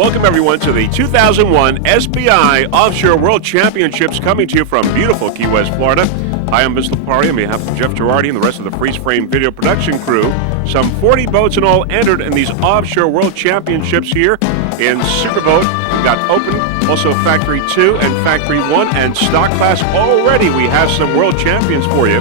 Welcome, everyone, to the 2001 SBI Offshore World Championships coming to you from beautiful Key West, Florida. Hi, I'm Vince Lipari on behalf of Jeff Girardi and the rest of the Freeze Frame video production crew. Some 40 boats in all entered in these Offshore World Championships here in Superboat. We've got Open, also Factory 2 and Factory 1, and Stock Class. Already we have some world champions for you.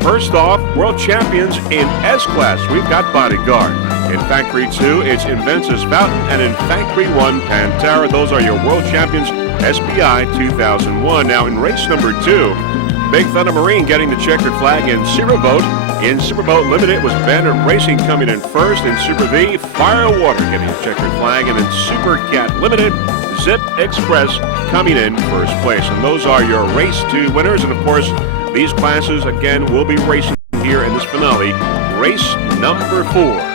First off, world champions in S-Class. We've got Bodyguard. In Factory 2, it's Inventus Fountain, and in Factory 1, Pantera. Those are your world champions, SBI 2001. Now, in race number 2, Big Thunder Marine getting the checkered flag in Superboat. In Superboat Limited, it was Banner Racing coming in first. In Super V, Firewater getting the checkered flag. And in Super Cat Limited, Zip Express coming in first place. And those are your race 2 winners. And, of course, these classes, again, will be racing here in this finale, race number 4.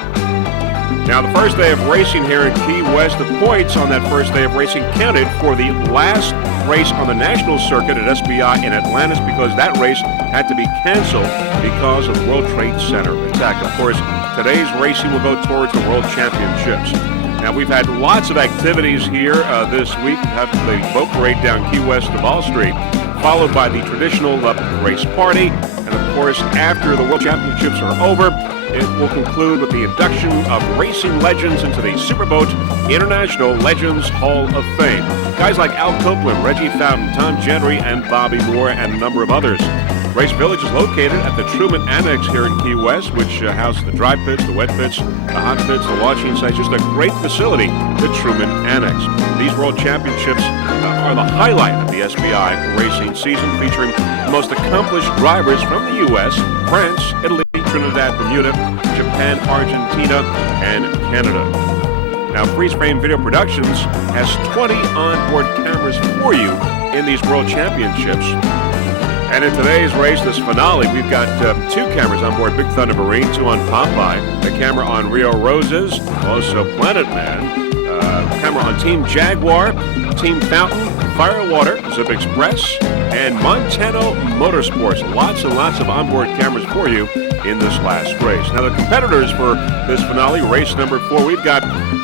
Now, the first day of racing here in Key West, the points on that first day of racing counted for the last race on the national circuit at SBI in Atlantis, because that race had to be canceled because of the World Trade Center attack. Of course, today's racing will go towards the World Championships. Now, we've had lots of activities here this week. We have the boat parade down Key West of Wall Street, followed by the traditional race party. And, of course, after the World Championships are over, it will conclude with the induction of racing legends into the Superboat International Legends Hall of Fame. Guys like Al Copeland, Reggie Fountain, Tom Gentry, and Bobby Moore, and a number of others. Race Village is located at the Truman Annex here in Key West, which houses the dry pits, the wet pits, the hot pits, the launching sites. Just a great facility, the Truman Annex. These World Championships are the highlight of the SBI racing season, featuring the most accomplished drivers from the U.S., France, Italy, Trinidad, Bermuda, Japan, Argentina, and Canada. Now, Freeze Frame Video Productions has 20 onboard cameras for you in these World Championships. And in today's race, this finale, we've got 2 cameras on board Big Thunder Marine, 2 on Popeye, a camera on Rio Roses, also Planet Man, camera on Team Jaguar, Team Fountain, Firewater, Zip Express, and Montano Motorsports. Lots and lots of onboard cameras for you in this last race. Now, the competitors for this finale, race number 4, we've got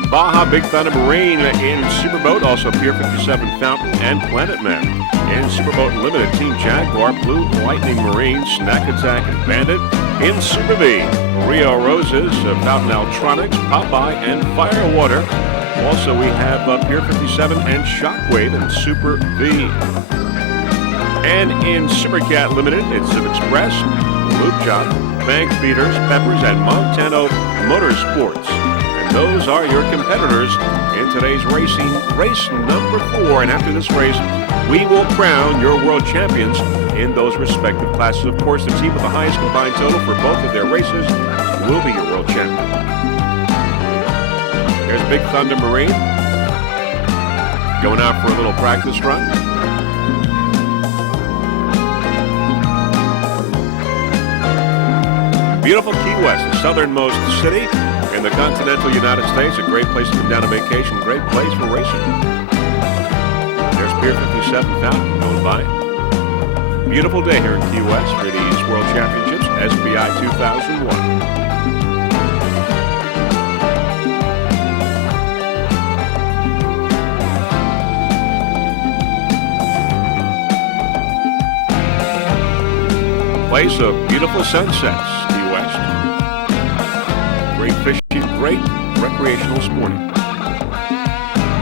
Baja Big Thunder Marine in Superboat, also Pier 57 Fountain, and Planet Man. In Superboat Limited, Team Jaguar, Blue Lightning Marine, Snack Attack, and Bandit. In Super V, Rio Roses, Fountain Altronics, Popeye, and Firewater. Also, we have Pier 57 and Shockwave in Super V. And in Super Cat Limited, it's Zip Express, Loop Job, Bank Feeders, Peppers, and Montano Motorsports. And those are your competitors in today's racing, race number 4. And after this race, we will crown your world champions in those respective classes. Of course, the team with the highest combined total for both of their races will be your world champion. There's Big Thunder Marine going out for a little practice run. Beautiful Key West, the southernmost city in the continental United States. A great place to come down on vacation, great place for racing. There's Pier 57 Fountain going by. Beautiful day here in Key West for these World Championships, SBI 2001. Place of beautiful sunsets, Key West. Great fishing, great recreational sporting.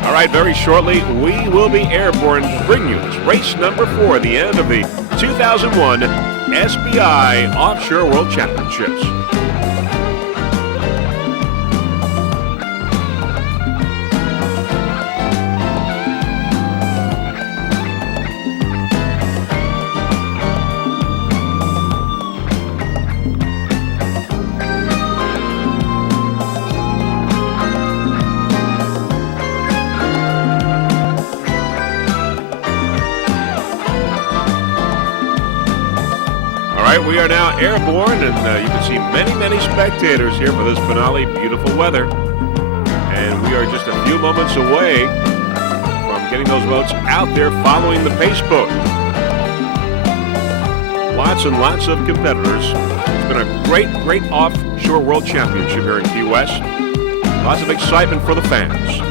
All right, very shortly, we will be airborne to bring you this race number 4, the end of the 2001 SBI Offshore World Championships. We are now airborne, and you can see many, many spectators here for this finale. Beautiful weather. And we are just a few moments away from getting those boats out there following the pace boat. Lots and lots of competitors. It's been a great offshore world championship here in Key West. Lots of excitement for the fans.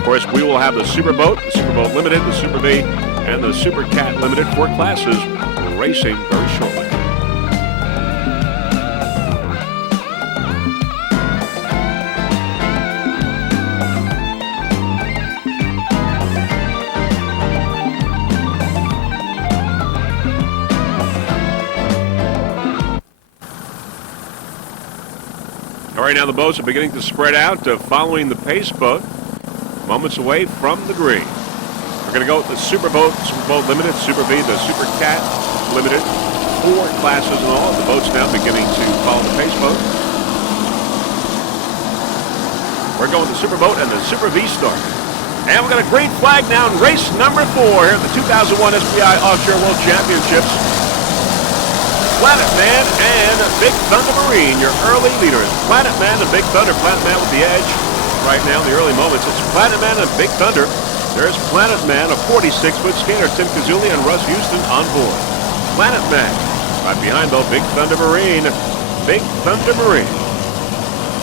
Of course, we will have the Superboat, the Superboat Limited, the Super V, and the Super Cat Limited, 4 classes racing very shortly. All right, now the boats are beginning to spread out, following the pace boat, moments away from the green. We're going to go with the Superboat, Superboat Limited, Super V, the Super Cat Limited, 4 classes in all. The boats now beginning to follow the pace boat. We're going with the Superboat and the Super V start. And we've got a green flag now in race number 4 here at the 2001 SBI Offshore World Championships. Planet Man and Big Thunder Marine, your early leaders. Planet Man and Big Thunder. Planet Man with the edge right now in the early moments. It's Planet Man and Big Thunder. There's Planet Man, a 46-foot skater, Tim Kazuli and Russ Houston on board. Planet Man, right behind though, Big Thunder Marine. Big Thunder Marine.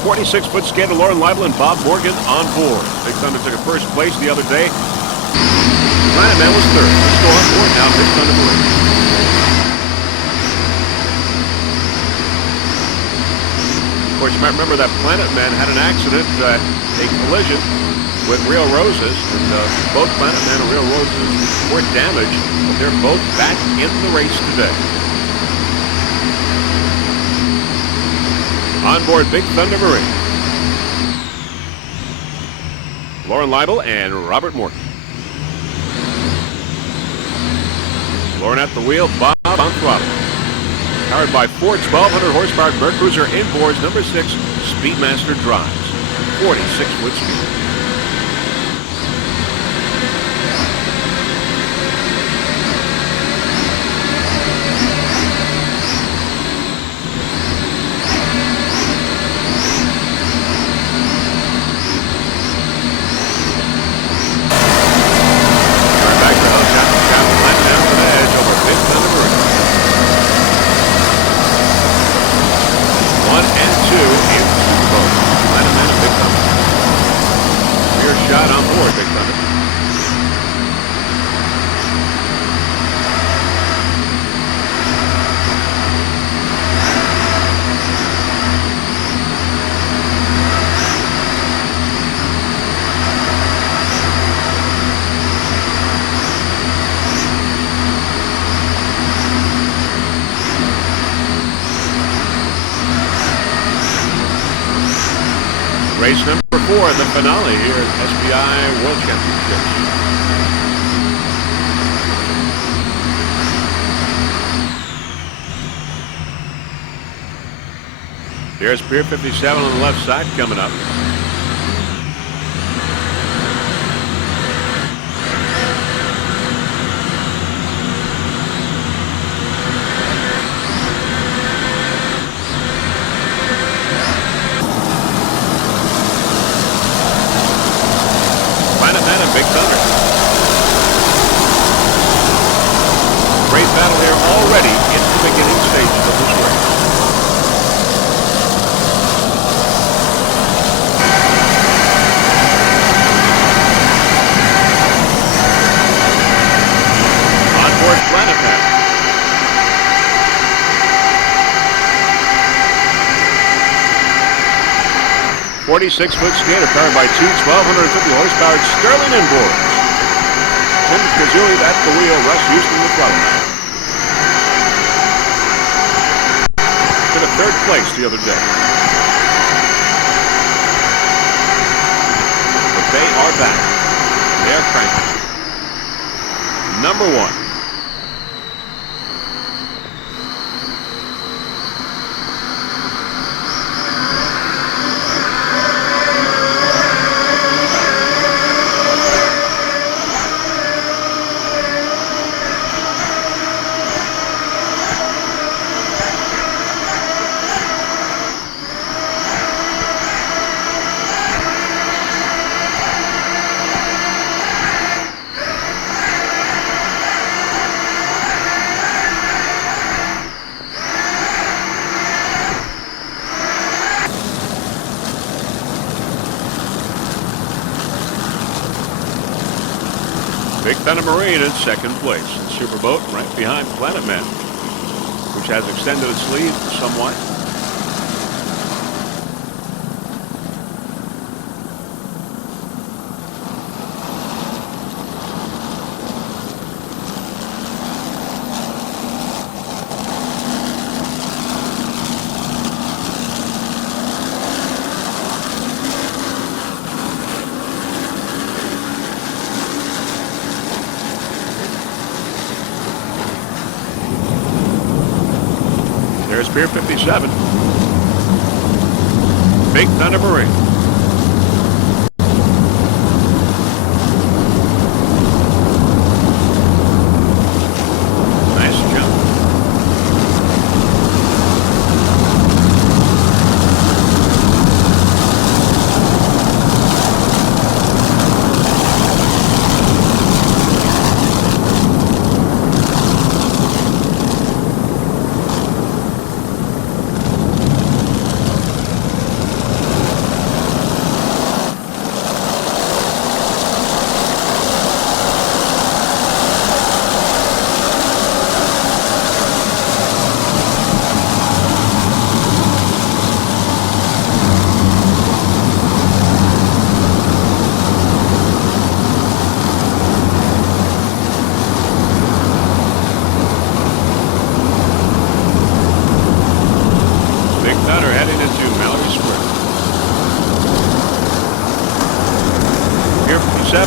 46-foot skater Lauren Leibel and Bob Morgan on board. Big Thunder took a first place the other day. Planet Man was third. Let's go on board now, Big Thunder Marine. Of course, you might remember that Planet Man had an accident, a collision with Rio Roses, and both Planet Man and Rio Roses were damaged, but they're both back in the race today. On board Big Thunder Marine, Lauren Leibel and Robert Morgan. Lauren at the wheel, Bob on throttle. Powered by Ford's 1,200 horsepower MerCruiser inboards number 6 Speedmaster drives. 46-foot speed. Back to Chapel Planet down to the edge over Big Thunder Marine. 1 and 2 in Superboat. Planet Man and Big Thunder. Rear shot on board, Big Thunder. Race number 4, the finale here at SBI World Championships. Here's Pier 57 on the left side coming up. Big Thunder. Great battle here already in the beginning stages of this race. On board Planet Man. A 46-foot skater powered by 2 1,250 horsepower Sterling inboards. Tim Kazuli at the wheel, Russ Houston the throttle. Took a 3rd place the other day. But they are back. They're cranking. Number 1. Big Thunder Marine in second place. Superboat right behind Planet Man, which has extended its lead somewhat. There's Pier 57. Big Thunder Marine. Nice jump.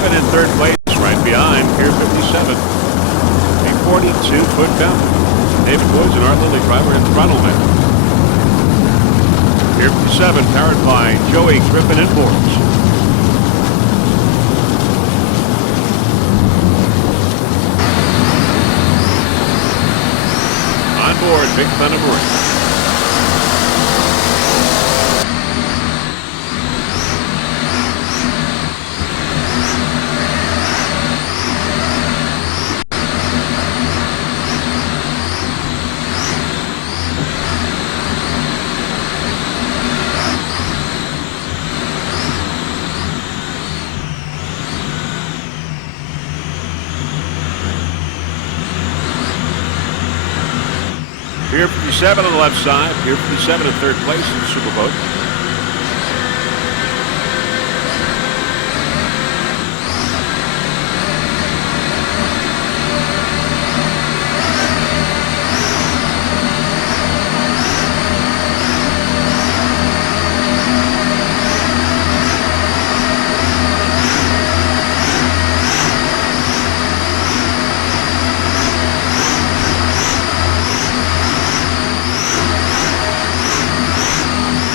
In third place, right behind Pier 57. A 42-foot fountain. David Woods and Art Lilly driver and throttle man. Pier 57 powered by Joey Griffin and Boards. On board Big Thunder Marine. Pier 57 on the left side. Pier 57 in third place in the Superboat.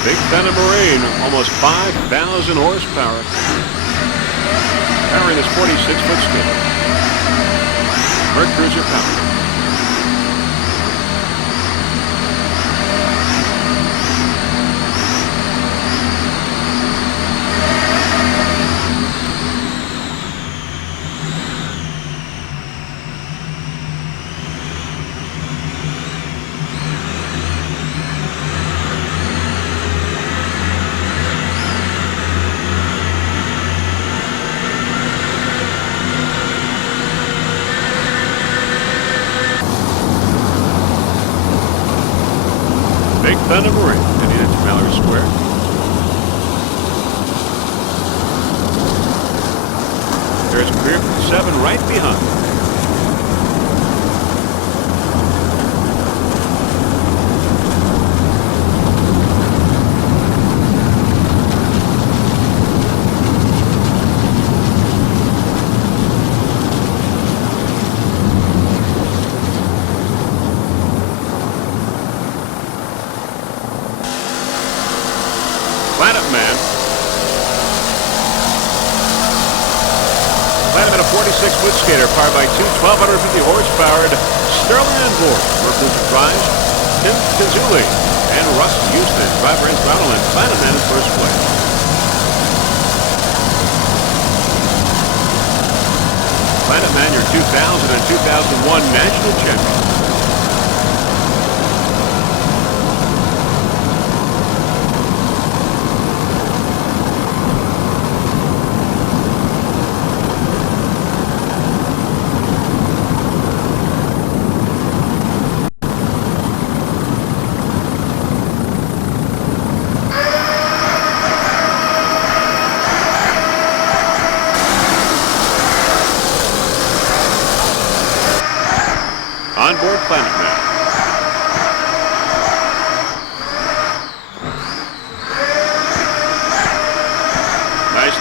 Big Thunder Marine, almost 5,000 horsepower, powering this 46-foot skipper. Merc Cruiser power. Big Thunder Marine heading into Mallory Square. There's Pier 57 right behind. Planet Man. Planet Man, a 46-foot skater powered by two 1,250 horsepowered Sterling and Boards. Mercury drives Tim Kazuli and Russ Houston. Driver and throttle and Planet Man in first place. Planet Man, your 2000 and 2001 national champion.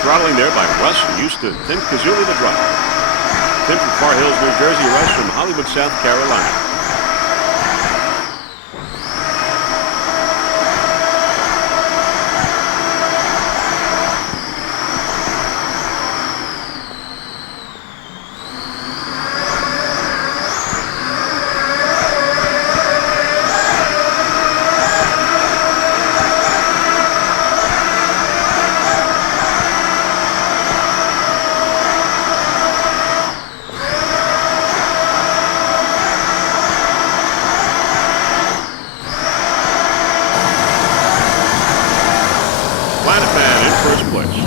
throttling there by Russ Houston. Tim Kazuli, the driver. Tim from Far Hills, New Jersey. Russ from Hollywood, South Carolina. Planet Man in first place.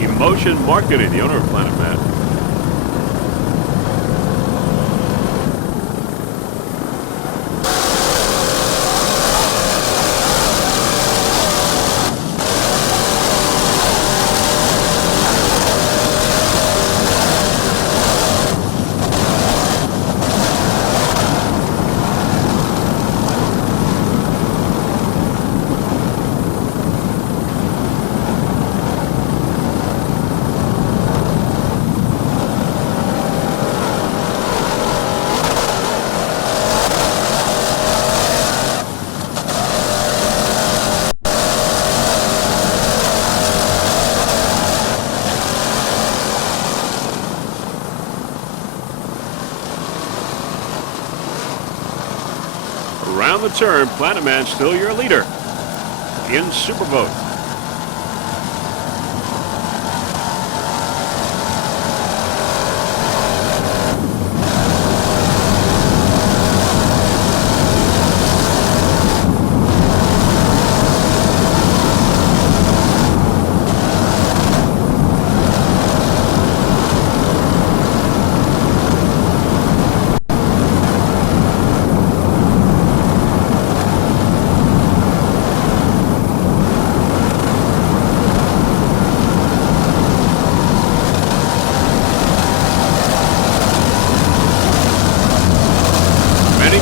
Emotion Marketing, the owner of Planet Man. Around the turn, Planet Man still your leader in Superboat.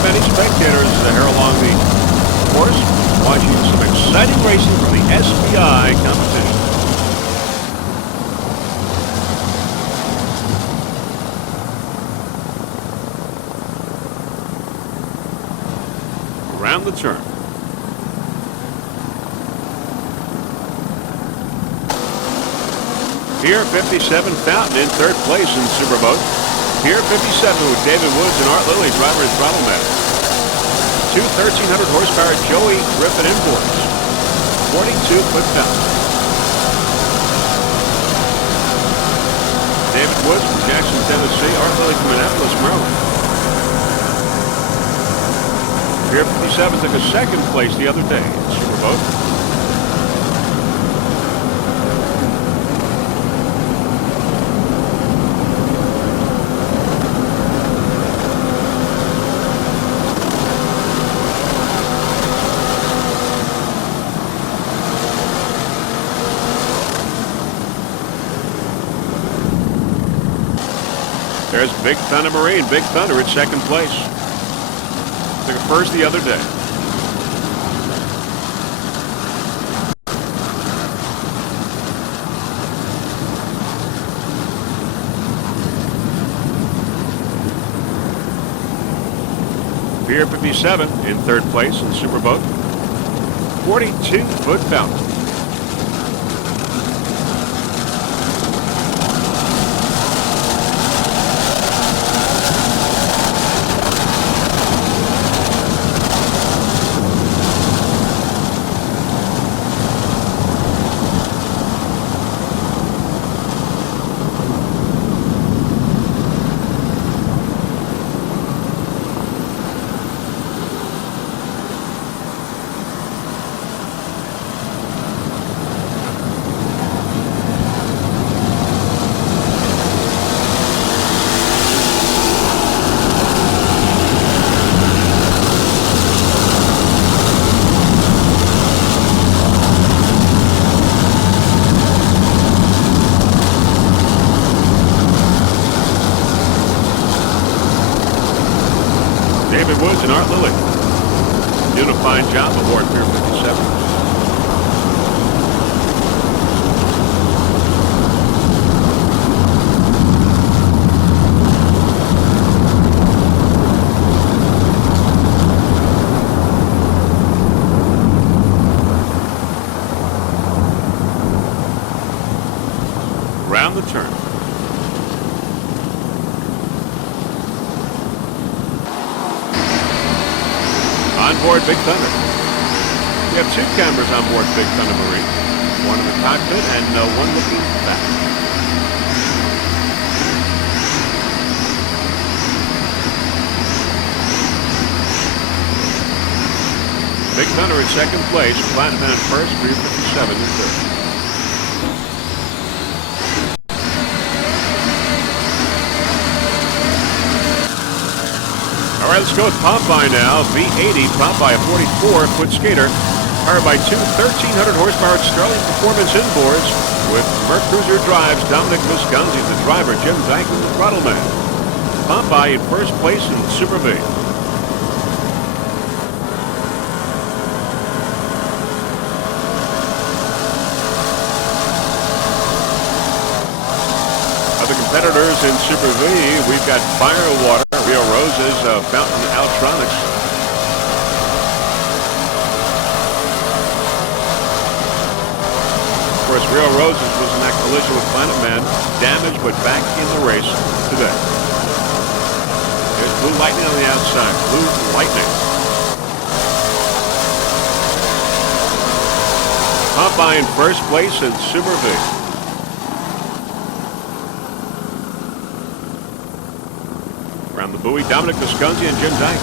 Many spectators here along the course watching some exciting racing from the SBI competition. Around the turn. Pier 57 Fountain in third place in Superboat. Pier 57 with David Woods and Art Lilly, driver and throttle man. Two 1,300 horsepower Joey Griffin imports. 42-foot fountain. David Woods from Jackson, Tennessee. Art Lilly from Annapolis, Maryland. Pier 57 took a second place the other day in Superboat. There's Big Thunder Marine. Big Thunder at second place. Took a first the other day. Pier 57 in third place in Superboat. 42-foot fountain. Woods and Art Lilly doing a fine job aboard Pier 57. Round the turn. On board Big Thunder. We have 2 cameras on board Big Thunder Marine. One in the cockpit and one looking back. Big Thunder in second place. Platinum in first. Pier 57 in third. All right, let's go with Popeye now. V80, Popeye, a 44-foot skater, powered by 2 1,300 horsepower Sterling Performance inboards with Merc Cruiser drives. Dominic Visconti, the driver. Jim Dykeman, the throttle man. Popeye in first place in Super V. Other competitors in Super V, we've got Firewater, Rio Roses, Fountain Electronics. Of course, Rio Roses was in that collision with Planet Man, damaged but back in the race today. There's Blue Lightning on the outside. Blue Lightning. Popeye in first place in Super V. Around the buoy, Dominic Visconti and Jim Dyke.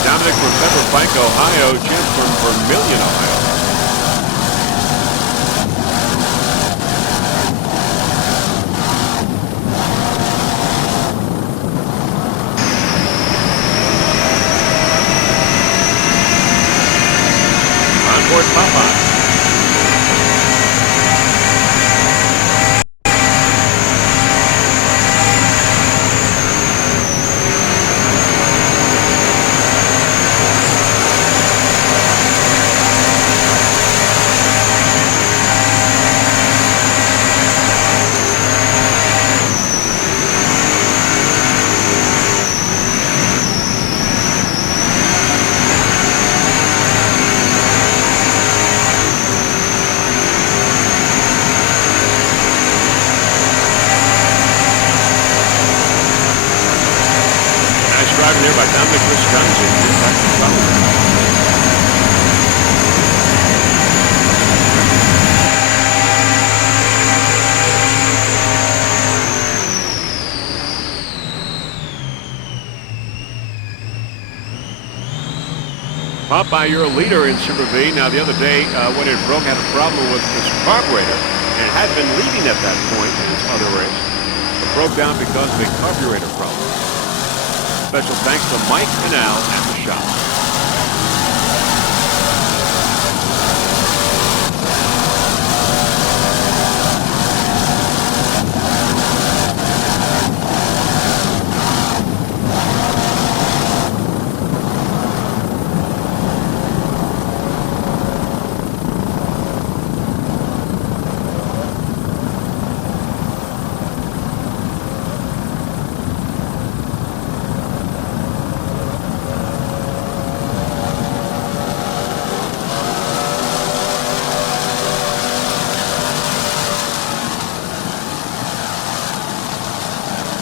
Dominic from Pepper Pike, Ohio. Jim from Vermilion, Ohio. On board Popeye. Driving here by Dominic Visconti. Popeye, you're a leader in Super V. Now, the other day, when it broke, had a problem with its carburetor, and it had been leading at that point in its other race. It broke down because of a carburetor problem. Special thanks to Mike and Al at the shop.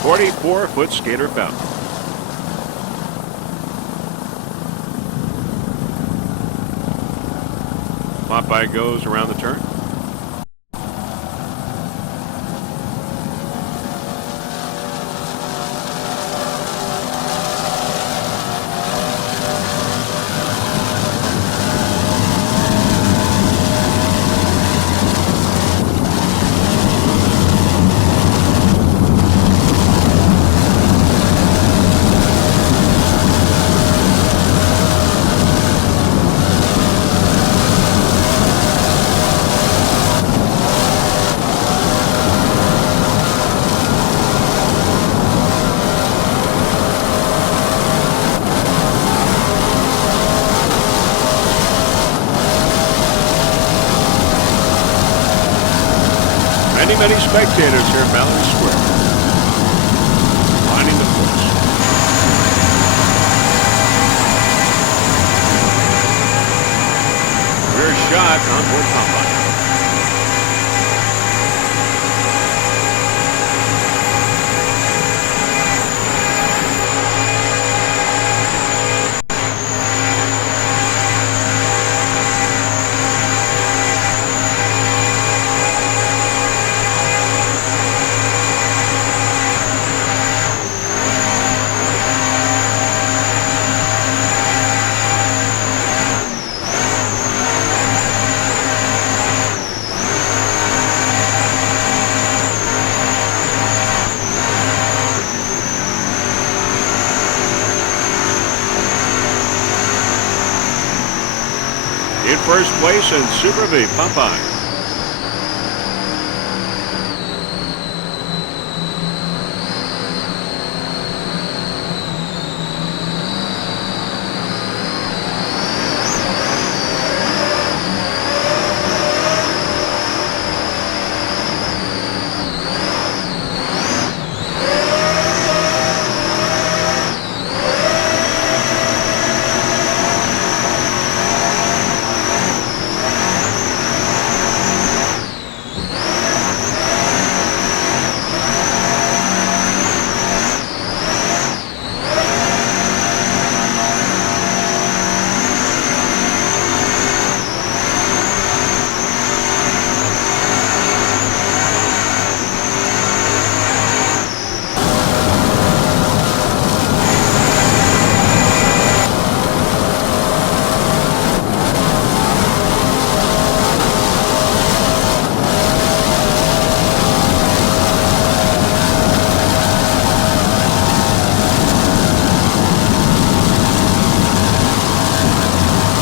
"44-foot skater fountain." Popeye goes around the turn. many spectators here at Mallory Square. Lining the course. Rear shot on board Popeye. In first place in Super V, Popeye.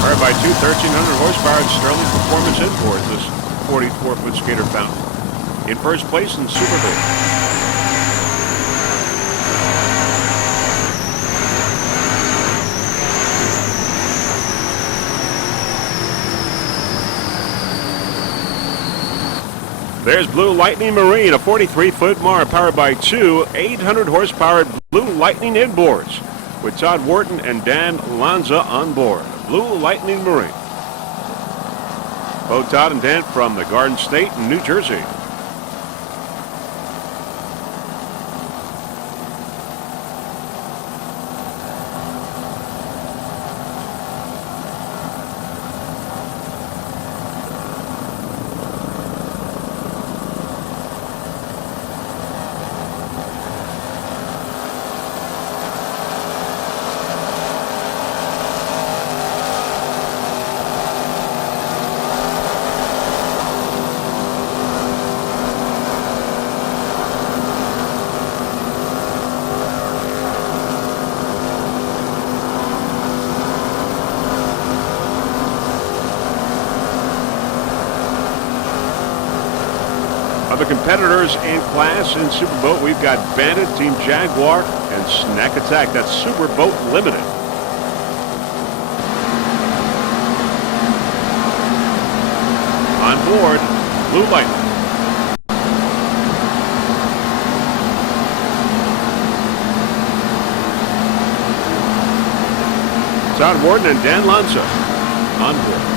Powered by two 1,300 horsepower Sterling Performance inboards, this 44-foot skater fountain. In first place in Super V. There's Blue Lightning Marine, a 43-foot Mar powered by two 800 horsepower Blue Lightning inboards with Todd Wharton and Dan Lanza on board. Blue Lightning Marine. Both Todd and Dan from the Garden State in New Jersey. Other competitors in class in Superboat, we've got Bandit, Team Jaguar, and Snack Attack. That's Superboat Limited. On board, Blue Lightning. Todd Wharton and Dan Lanza on board.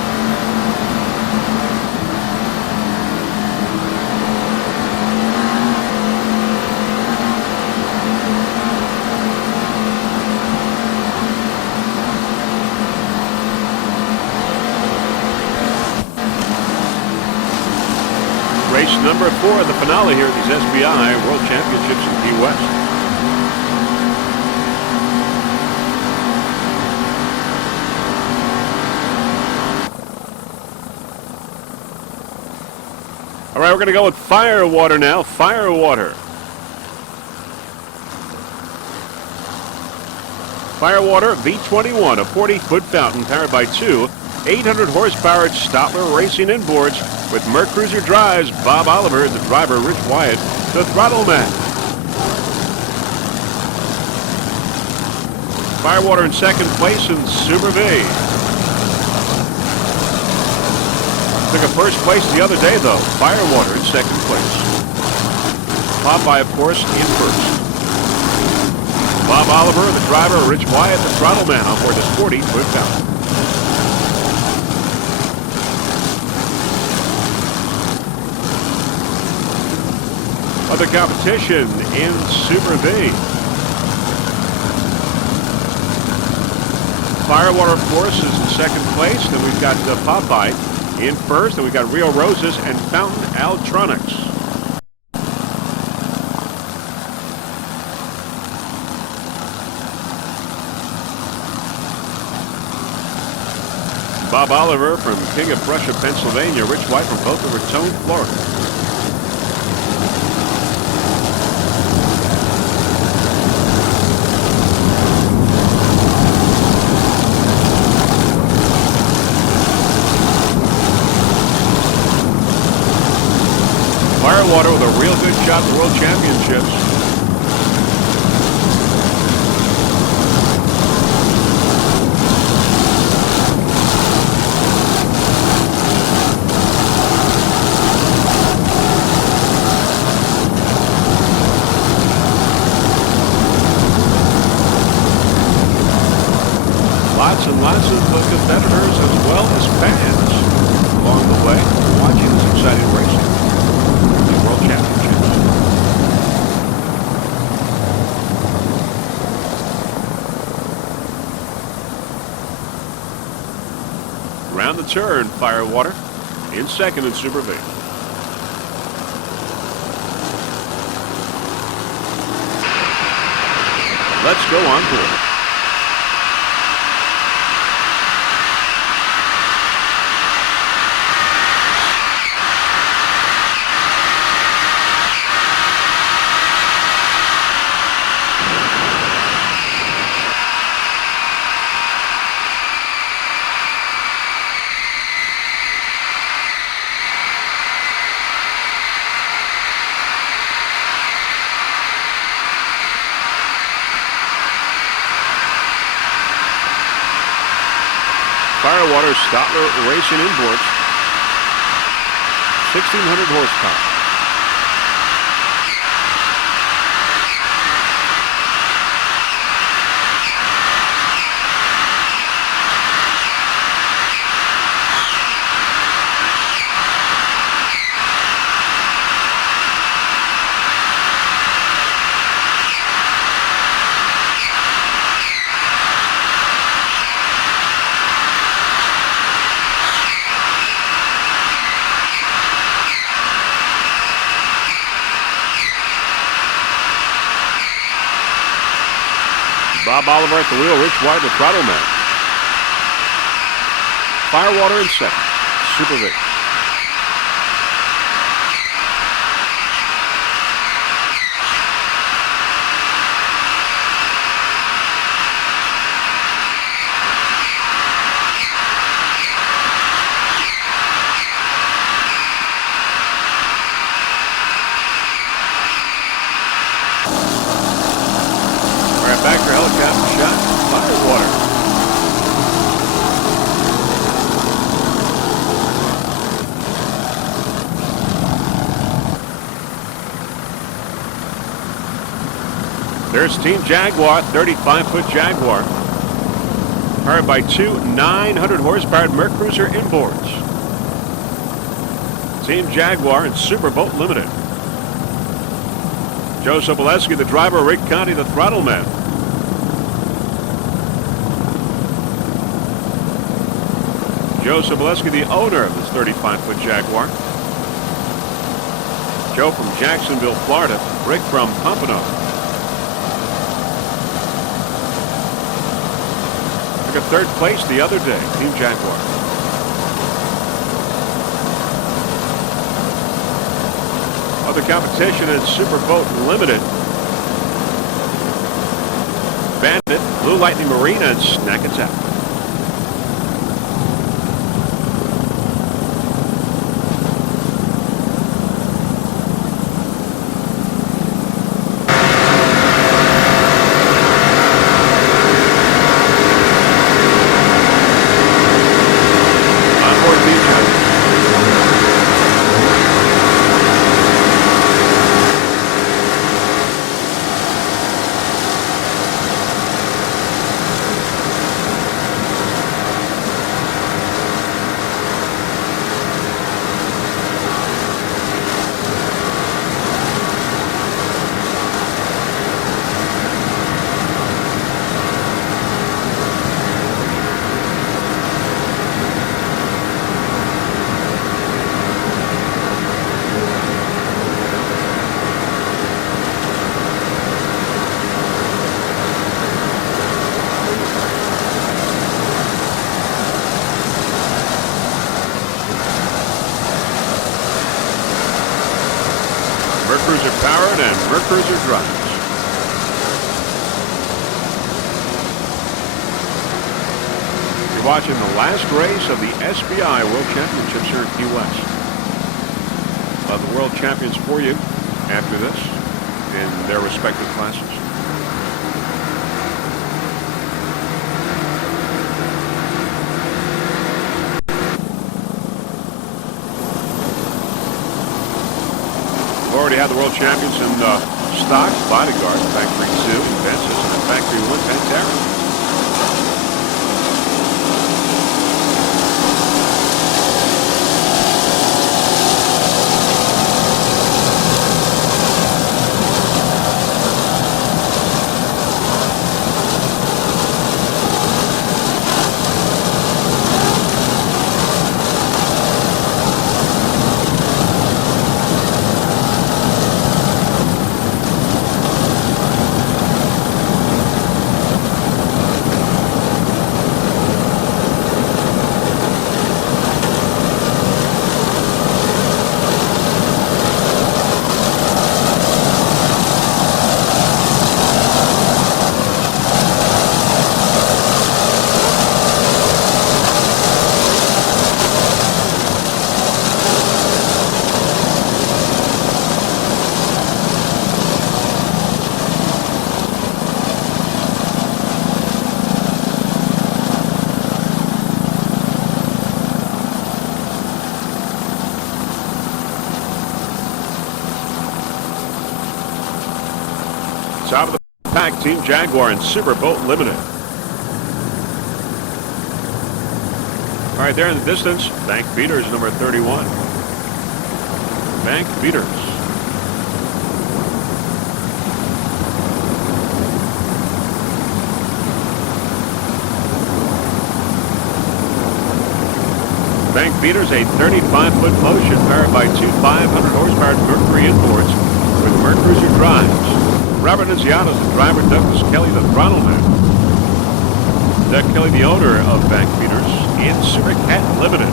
Race number 4 of the finale here at these SBI World Championships in Key West. All right, we're going to go with Firewater now. Firewater. Firewater V21, a 40-foot fountain powered by two 800 horsepower Stotler racing inboards with Merc Cruiser drives. Bob Oliver, the driver, Rich Wyatt, the throttle man. Firewater in second place in Super V. Took a first place the other day, though. Firewater in second place. Popeye, of course, in first. Bob Oliver, the driver, Rich Wyatt, the throttle man, on board this 40-foot boat. Other competition in Super V. Firewater, of course, is in second place. Then we've got Popeye in first. Then we've got Rio Roses and Fountain Altronics. Bob Oliver from King of Prussia, Pennsylvania. Rich White from Boca Raton, Florida. Firewater with a real good shot at the World Championships. Lots and lots of competitors as well as fans along the way watching this exciting racing. The World Championships. Around the turn, Firewater in second in Super V. Let's go on board. Firewater Stotler Racing Imports, 1,600 horsepower. Bob Oliver at the wheel, Rich White, the throttle man. Firewater in second, Super V. Back for helicopter shot, Firewater. There's Team Jaguar, 35-foot Jaguar. Powered by two 900 horsepower Mercruiser inboards. Team Jaguar and Superboat Limited. Joe Sobolewski, the driver, Rick Conti, the throttle man. Joe Sobolewski, the owner of this 35-foot Jaguar. Joe from Jacksonville, Florida. Rick from Pompano. Took a third place the other day, Team Jaguar. Other competition in Superboat Limited. Bandit, Blue Lightning Marina, and Snack Attack. third, and Mercruiser drives. You're watching the last race of the SBI World Championships here in Key West. The world champions for you after this in their respective classes. Already had the world champions in stock, Bodyguard, Factory 2, Ventus, and Factory 1, Pantera. Top of the pack, Team Jaguar and Superboat Limited. All right, there in the distance, Bank Beaters, number 31. Bank Beaters. Bank Beaters, a 35-foot motion powered by two 500-horsepower Mercury inboards with Mercruiser drives. Robert Nunziata is the driver, Douglas Kelly the throttle man. Doug Kelly, the owner of Bank Beaters in Super Cat Limited.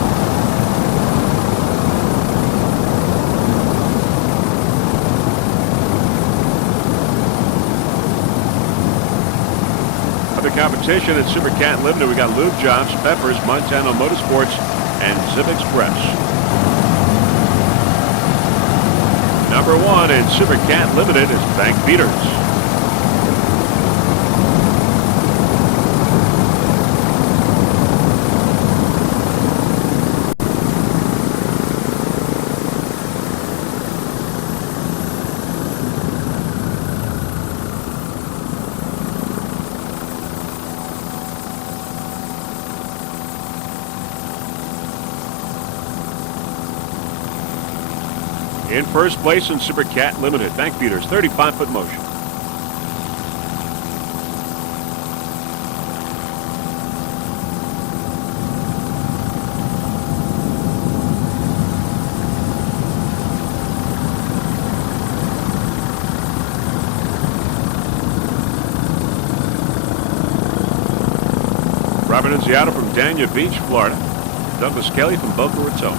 Other competition at Super Cat Limited, we got Lube Jobs, Peppers, Montana Motorsports, and Zip Express. Number one in Super Cat Limited is Bank Beaters. In first place in Super Cat Limited, Bank Beaters, 35-foot motion. Robert Nunziata from Dania Beach, Florida. Douglas Kelly from Boca Raton.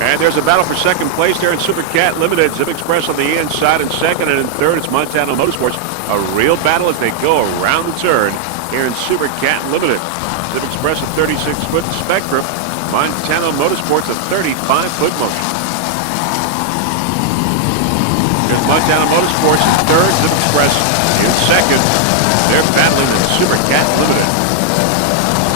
And there's a battle for second place there in Super Cat Limited. Zip Express on the inside in second, and in third it's Montana Motorsports. A real battle as they go around the turn here in Super Cat Limited. Zip Express a 36-foot Spectrum. Montana Motorsports a 35-foot motion. There's Montana Motorsports in third, Zip Express in second. They're battling in Super Cat Limited.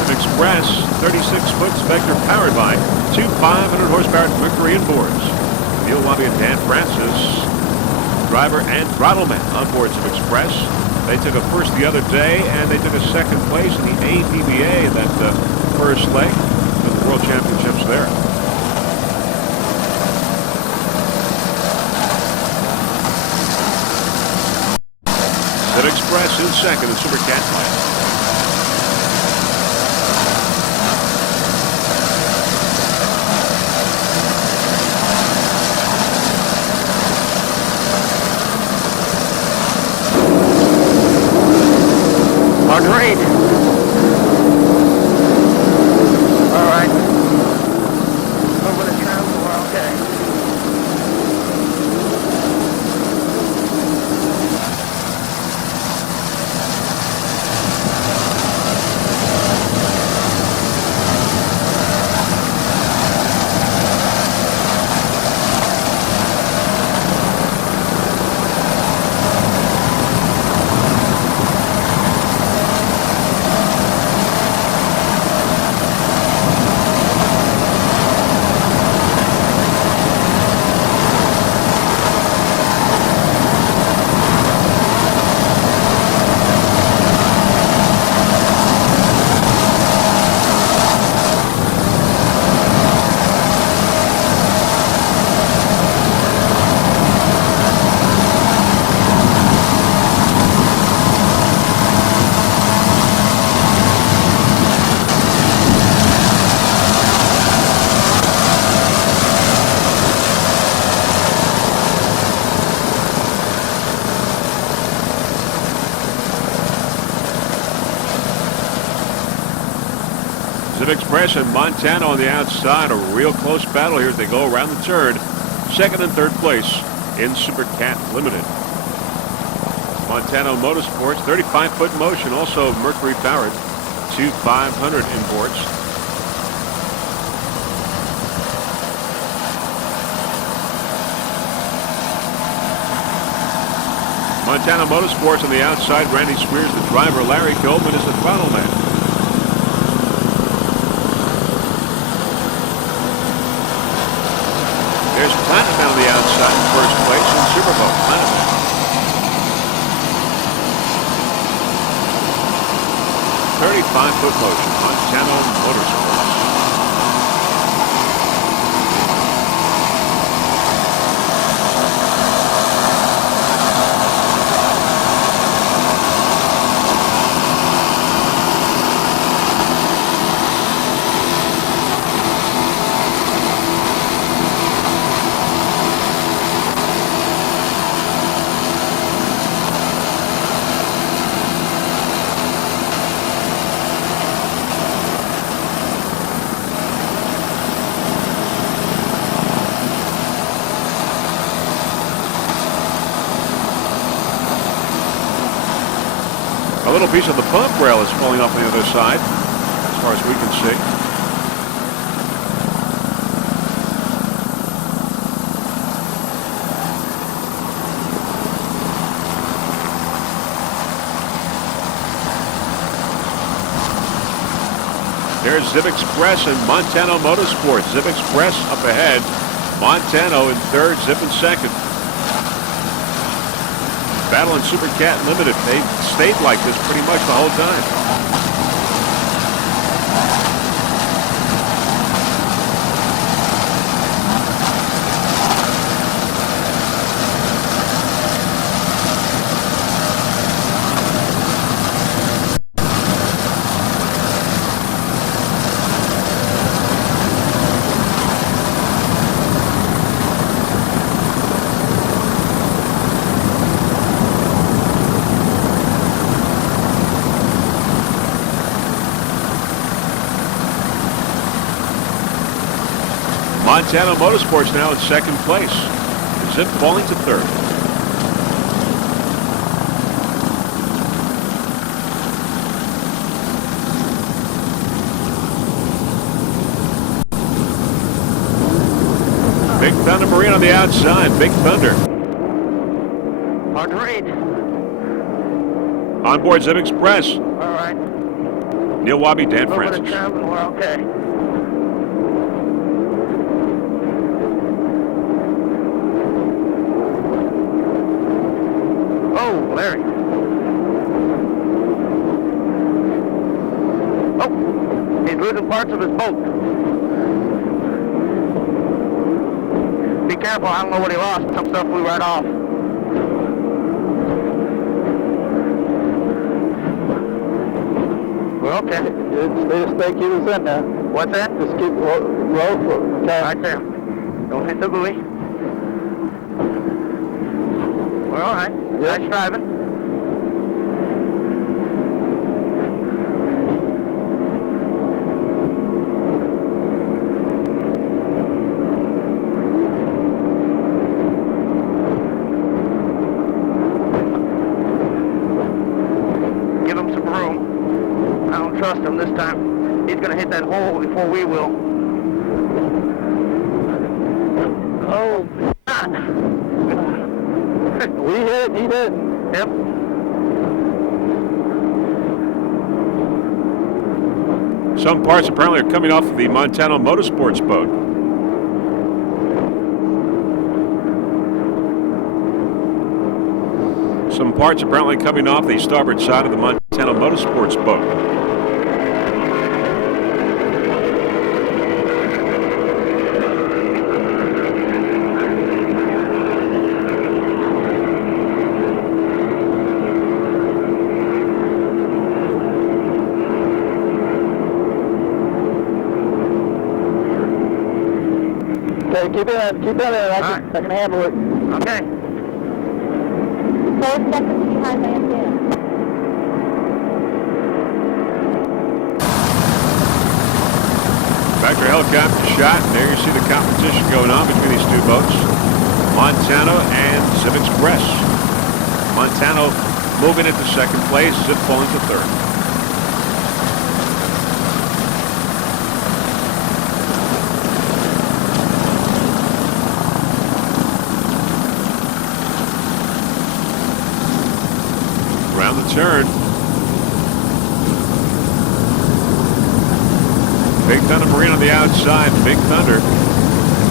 Zip Express, 36-foot Spectre powered by two 500-horsepower Mercury inboards. Neil Wabi and Dan Francis, driver and throttleman on board Zip Express. They took a first the other day, and they took a second place in the APBA in that first leg of the World Championships there. Zip Express in second in Super Cat class. On read. All right. Over the tram, we're okay. Zip Express and Montana on the outside. A real close battle here as they go around the turn. Second and third place in Super Cat Limited. Montana Motorsports, 35-foot motion, also Mercury powered, two 500 imports. Montana Motorsports on the outside. Randy Squeers, the driver. Larry Goldman is the throttle man. There's Platinum on the outside in first place in Superboat. Platinum. 35-foot motion. Montana Motorsports. A little piece of the bump rail is falling off on the other side, as far as we can see. There's Zip Express and Montana Motorsports. Zip Express up ahead. Montana in third, Zip in second. Battle in Super Cat Limited. They've stayed like this pretty much the whole time. Montana Motorsports now in second place. Zip falling to third. Big Thunder Marine on the outside. Big Thunder. Hard read. On board Zip Express. All right. Neil Wabi, Dan Over Francis. the trim and we're okay. Oh, Larry. Oh, he's losing parts of his boat. Be careful, I don't know what he lost. Some stuff flew right off. We're okay. Just stay, keep us in there. What's that? Just keep roll. Okay. Right there. Don't hit the buoy. We're all right. Yep. Nice driving. Give him some room. I don't trust him this time. He's going to hit that hole before we will. Oh, God. We hit, he didn't. Yep. Some parts apparently are coming off of the Montana Motorsports boat. Some parts apparently coming off the starboard side of the Montana Motorsports boat. Okay, keep that in. I can handle it. Okay. 4 seconds behind my antenna. Factory helicopter shot, and there you see the competition going on between these two boats, Montana and Zip Express. Montana moving into second place, Zip falling to third. Around the turn. Big Thunder Marine on the outside. Big Thunder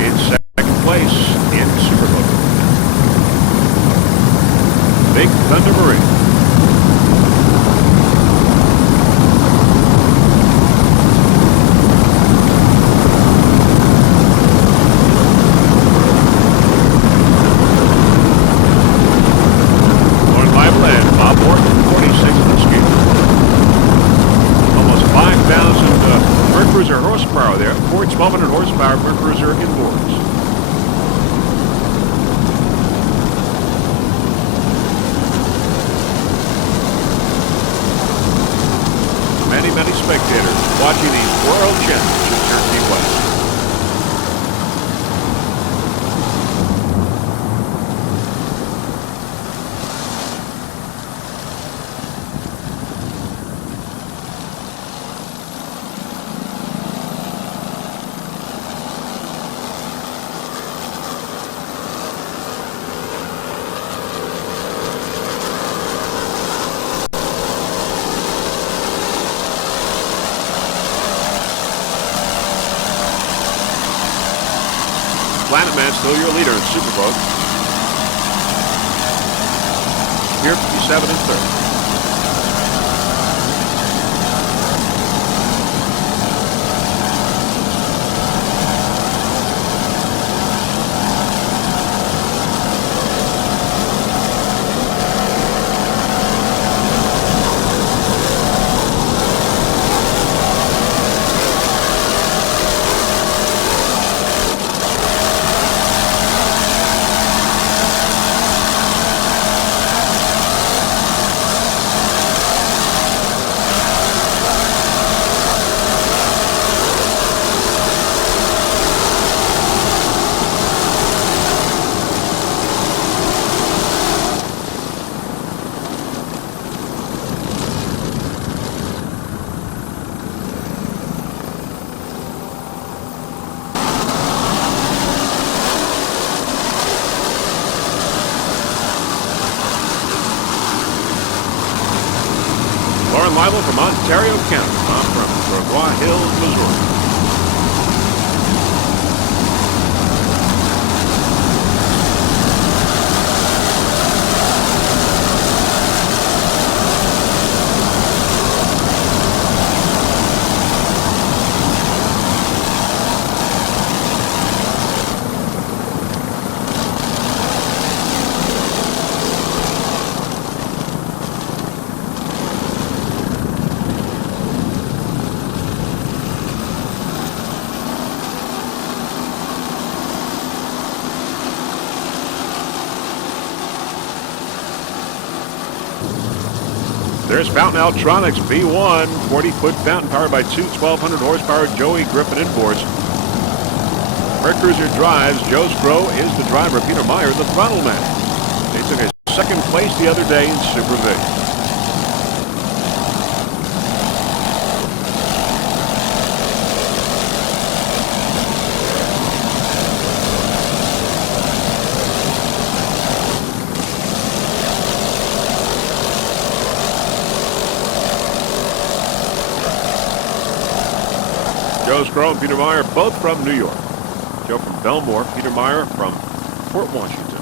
in second place in Superboat. Big Thunder Marine. Lauren Leibel and Bob Morton, 46th and Ski. Almost 5,000 Bird Cruiser horsepower there. 1,200 horsepower Bird Cruiser inboards. Many spectators watching the World Championships here in Key West. Planet Man still your leader in Superboat. Here, 57 and third. John Lytle from Ontario County. I'm from Gros Hills, Missouri. There's Fountain Electronics V1, 40-foot fountain powered by two 1,200 horsepower Joey Griffin inboards. Freight Cruiser drives. Joe Scrow is the driver. Peter Meyer, the throttle man. They took a second place the other day in Super V. Joe Scrow and Peter Meyer, both from New York. Joe from Belmore, Peter Meyer from Port Washington.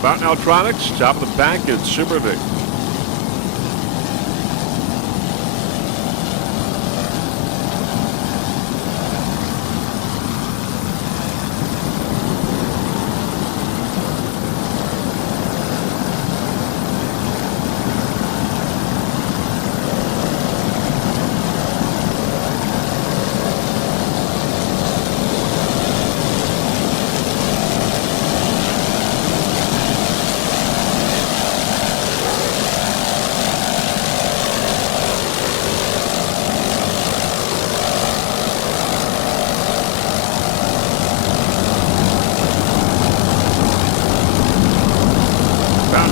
Fountain Electronics, top of the pack in Super V.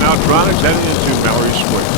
Electronics heading into Mallory Square.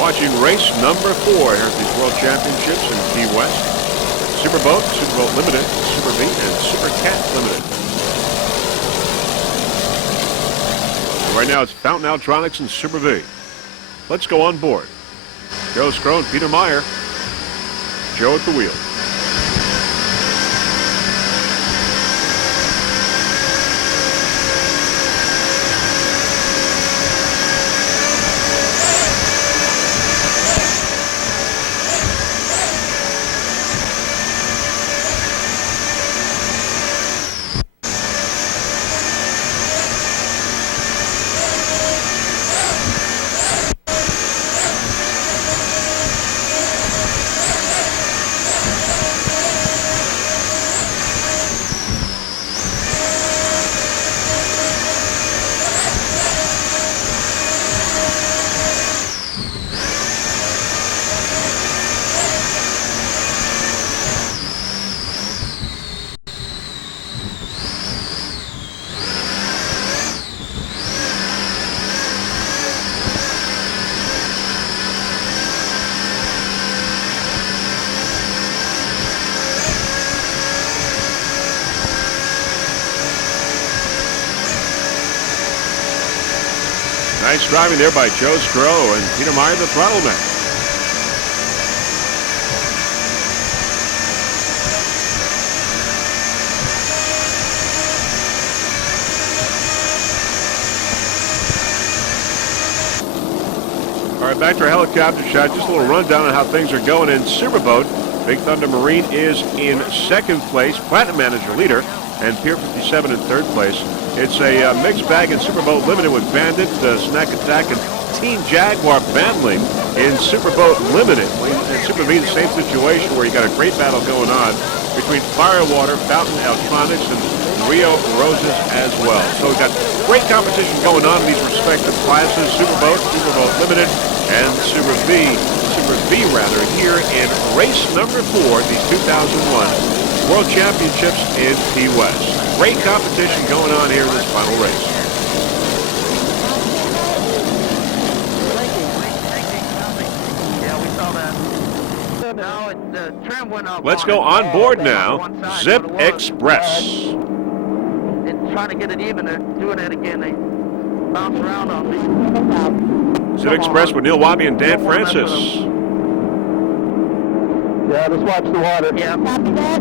Watching race number 4 here at these World Championships in Key West. Superboat, Superboat Limited, Super V, and Super Cat Limited. And right now it's Fountain Electronics and Super V. Let's go on board. Joe Scrow and Peter Meyer. Joe at the wheel. Nice driving there by Joe Scrow and Peter Meyer, the throttle man. right, back to our helicopter shot. Just a little rundown on how things are going in Superboat. Big Thunder Marine is in second place. Platinum Man is your leader, and Pier 57 in third place. It's a mixed bag in Superboat Limited with Bandit, Snack Attack, and Team Jaguar battling in Superboat Limited. In Super V, the same situation where you got a great battle going on between Firewater, Fountain Electronics, and Rio Roses as well. So we've got great competition going on in these respective classes: Superboat, Superboat Limited, and Super V here in race number 4, the 2001 World Championships in Key West. Great competition going on here in this final race. Yeah, we saw that. Now the trim went up. Let's go on board now. Zip Express. And trying to get it even, they're doing it again. They bounce around on me. Zip Express with Neil Wabi and Dan Francis. Yeah, just watch the water. Yeah. Copy that?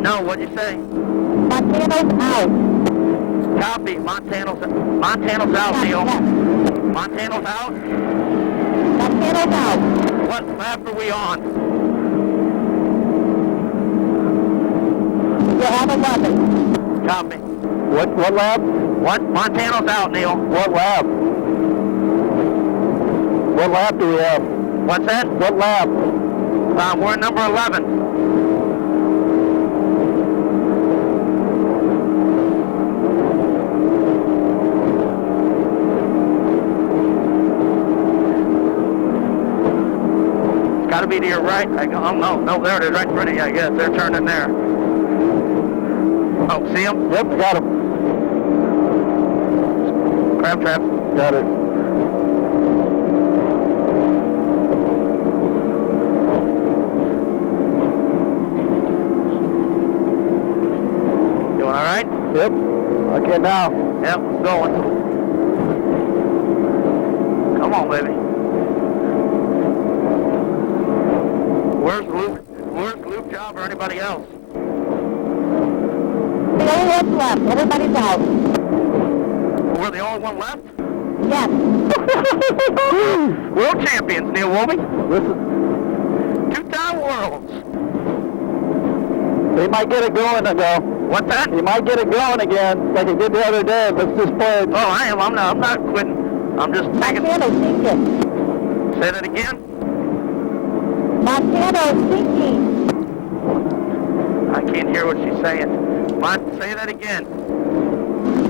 No, what'd you say? Montano's out. Copy. Montano's out, Neil. Montano's out? Montano's out. What lap are we on? You're on 11. Copy. What lap? What? Montano's out, Neil. What lap? What lap do we have? What's that? What lap? We're number 11. It's got to be to your right. Oh, no, there it is, right in front of you, I guess. They're turning there. Oh, see them? Yep, got him. Crab trap. Got it. Doing all right? Yep. Okay, now. Yep, going. Come on, baby. Where's Luke Job or anybody else? The only one's left. Everybody's out. We're the only one left? Yes. World champions, Neil Wolby. Listen, 2-time worlds. they might get it going ago. What's that? You might get it going again, like it did the other day. Let's just play it. Oh, I am. I'm not quitting. I'm just taking. Montano's sinking. Say that again. Montano's sinking. I can't hear what she's saying. Say that again.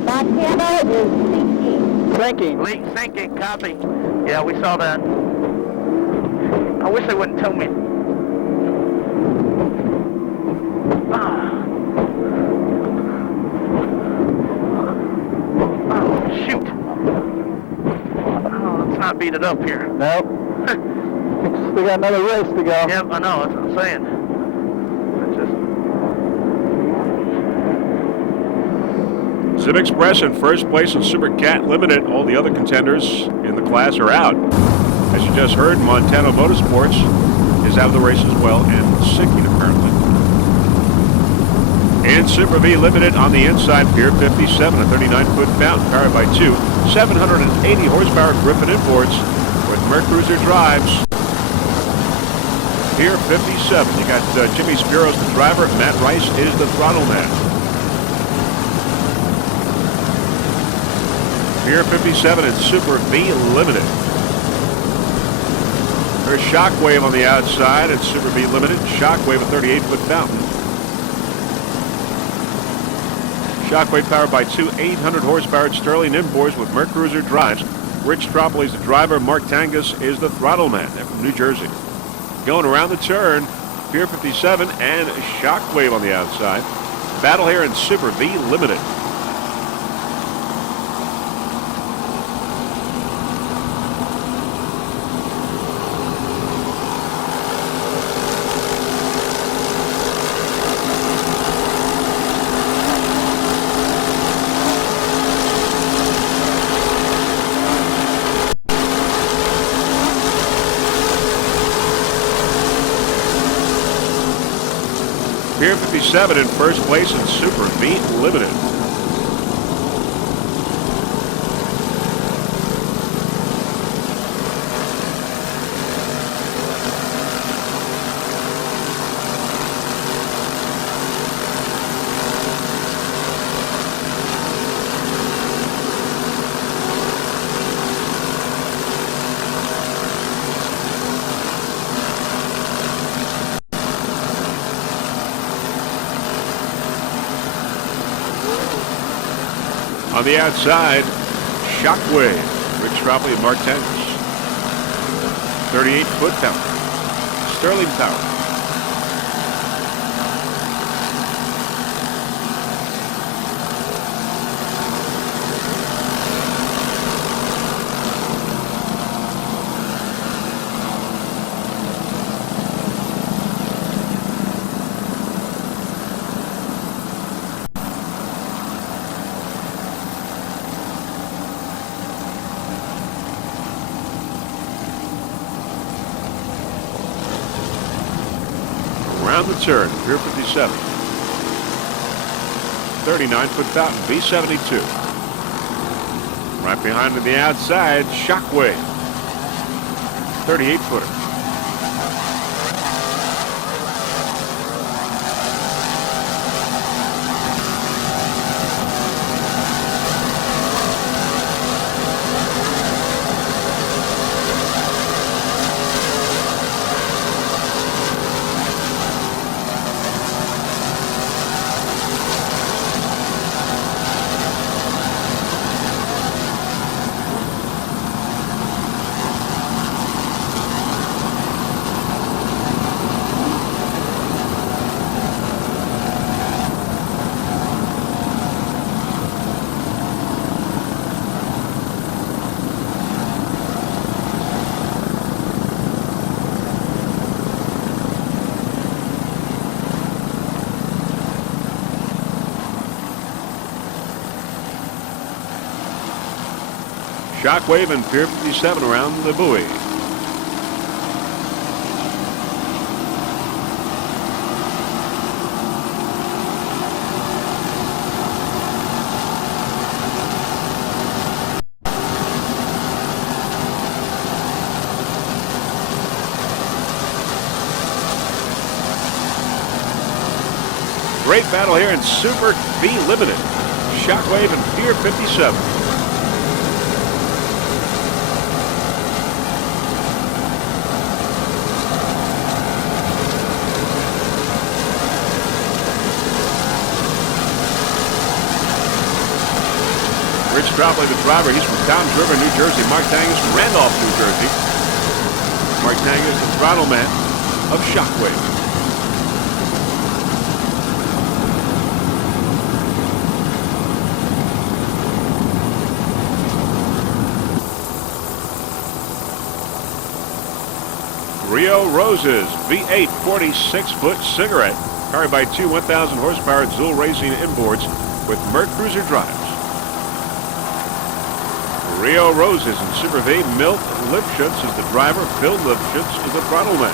Montano is sinking. Sinking. Leak sinking. Copy. Yeah, we saw that. I wish they wouldn't tell me. Oh, shoot. Oh, let's not beat it up here. Nope. We got another race to go. Yep, I know. That's what I'm saying. It's just... Zip Express in first place in Super Cat Limited. All the other contenders in the class are out. As you just heard, Montana Motorsports is out of the race as well and sinking apparently. In Super V Limited on the inside, Pier 57, a 39-foot fountain powered by two 780 horsepower Griffin inboards with Mercruiser drives. Pier 57, you got Jimmy Spiros the driver, Matt Rice is the throttle man. Pier 57 in Super V Limited. There's Shockwave on the outside at Super V Limited. Shockwave, a 38-foot fountain. Shockwave powered by two 800 horsepower Sterling inboards with Mercruiser drives. Rich Tropoli is the driver. Mark Tangus is the throttle man. They're from New Jersey. Going around the turn, Pier 57 and Shockwave on the outside. Battle here in Super V Limited. Pier 57 in first place in Super V Limited. On the outside, Shockwave, Rich Tropoli and Mark Tangus. 38-foot power. Sterling Power. Around the turn, Pier 57. 39-foot fountain, B72. Right behind on the outside, Shockwave. 38-footer. Shockwave and Pier 57 around the buoy. Great battle here in Super B Limited. Shockwave and Pier 57. Rich Tropoli, the driver, he's from Towns River, New Jersey. Mark Tangus from Randolph, New Jersey. Mark Tangus, the throttle man of Shockwave. Rio Roses V8 46-foot cigarette, powered by two 1,000 horsepower Zool Racing inboards with Merc Cruiser drives. Rio Roses in Super V. Milt Lipschutz is the driver. Phil Lipschutz is the throttle man.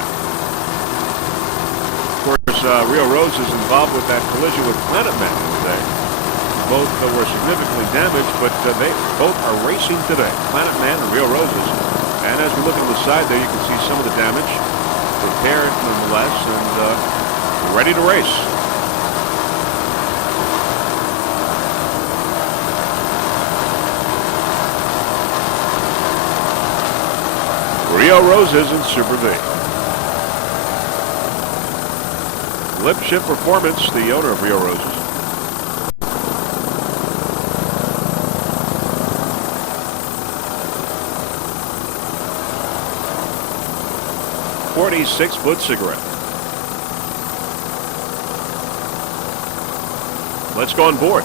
Of course, Rio Roses is involved with that collision with Planet Man today. Both were significantly damaged, but they both are racing today. Planet Man and Rio Roses. And as we look on the side there, you can see some of the damage. Repaired nonetheless, and ready to race. Rio Roses in Super V. Lipschutz Performance, the owner of Rio Roses. .46-foot cigarette. Let's go on board.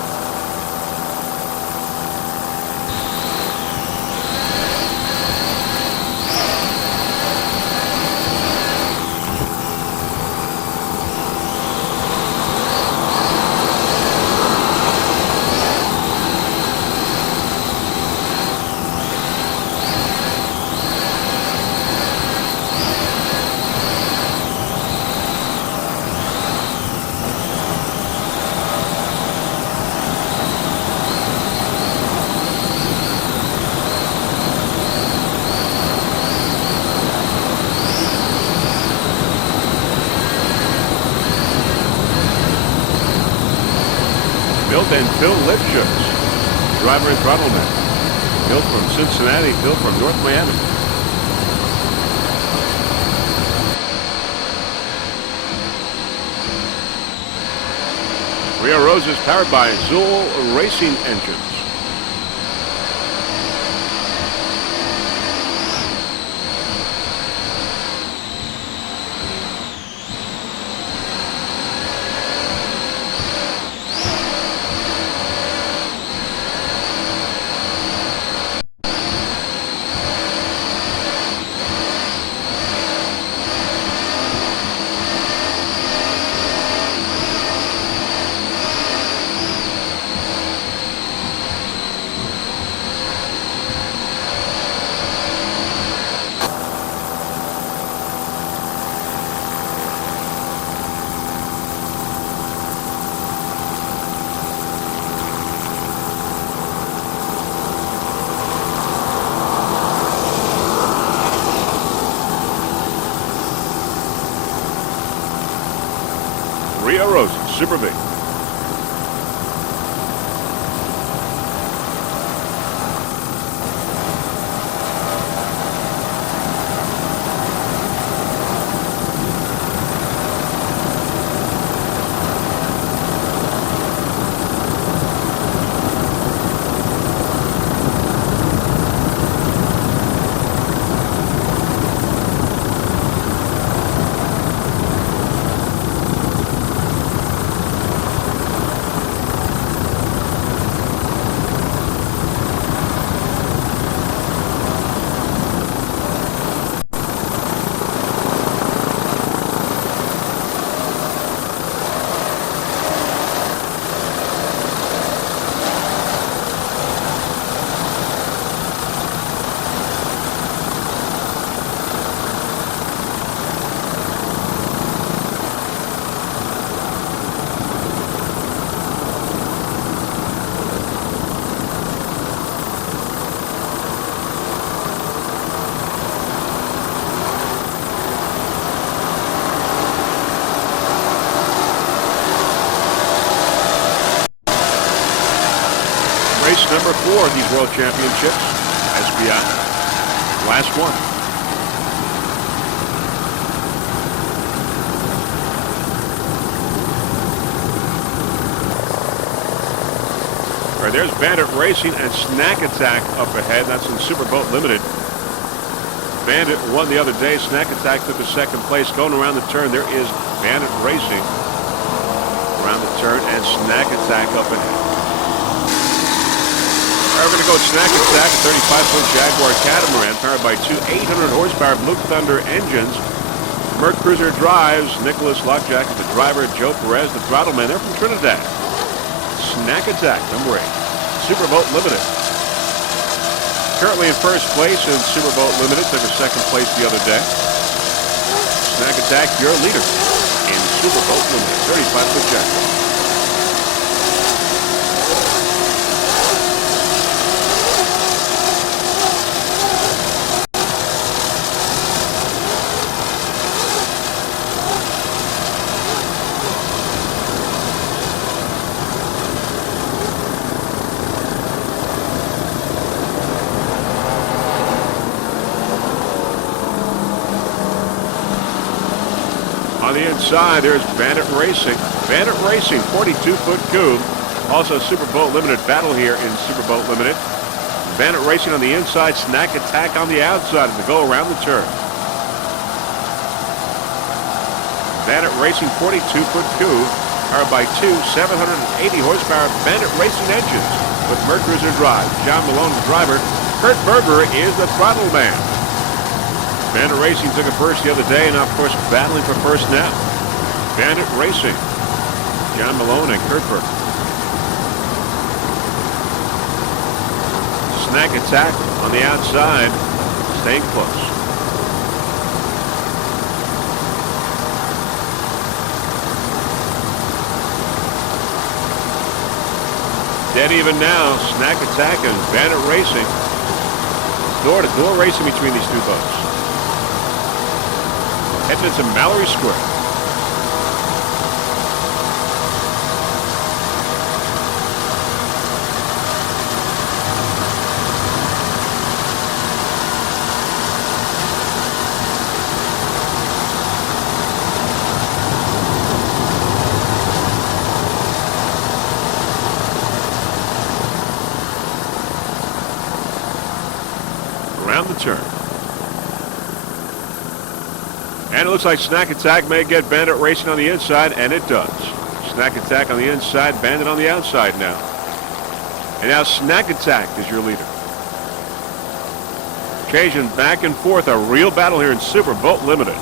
Milt and Phil Lipschutz, driver and throttle man. Milt from Cincinnati, Phil from North Miami. Rio Roses powered by Zool Racing engines. Rio Rosa, Super B. Race number 4 of these World Championships, SBI. Last one. All right, there's Bandit Racing and Snack Attack up ahead. That's in Superboat Limited. Bandit won the other day. Snack Attack took a second place. Going around the turn, there is Bandit Racing around the turn and Snack Attack up ahead. We're going to go with Snack Attack, a 35-foot Jaguar catamaran powered by two 800-horsepower Blue Thunder engines. Merc Cruiser drives. Nicholas Lockjack is the driver. Joe Perez, the throttle man. They're from Trinidad. Snack Attack, number 8. Superboat Limited. Currently in first place in Superboat Limited. Took a second place the other day. Snack Attack, your leader in Superboat Limited. 35-foot Jaguar. On the inside, there's Bandit Racing. Bandit Racing, 42-foot coupe. Also Superboat Limited battle here in Superboat Limited. Bandit Racing on the inside, Snack Attack on the outside as they go around the turn. Bandit Racing, 42-foot coupe, powered by two 780-horsepower Bandit Racing engines with Merc Cruiser drive. John Malone, the driver. Kurt Berger is the throttle man. Bandit Racing took it first the other day and, of course, battling for first now. Bandit Racing, John Malone and Kurt Berger. Snack Attack on the outside, staying close. Dead even now, Snack Attack and Bandit Racing. Door-to-door racing between these two boats. Heading into Mallory Square. Around the turn. And it looks like Snack Attack may get Bandit Racing on the inside, and it does. Snack Attack on the inside, Bandit on the outside now. And now Snack Attack is your leader. Changing back and forth, a real battle here in Superboat Limited.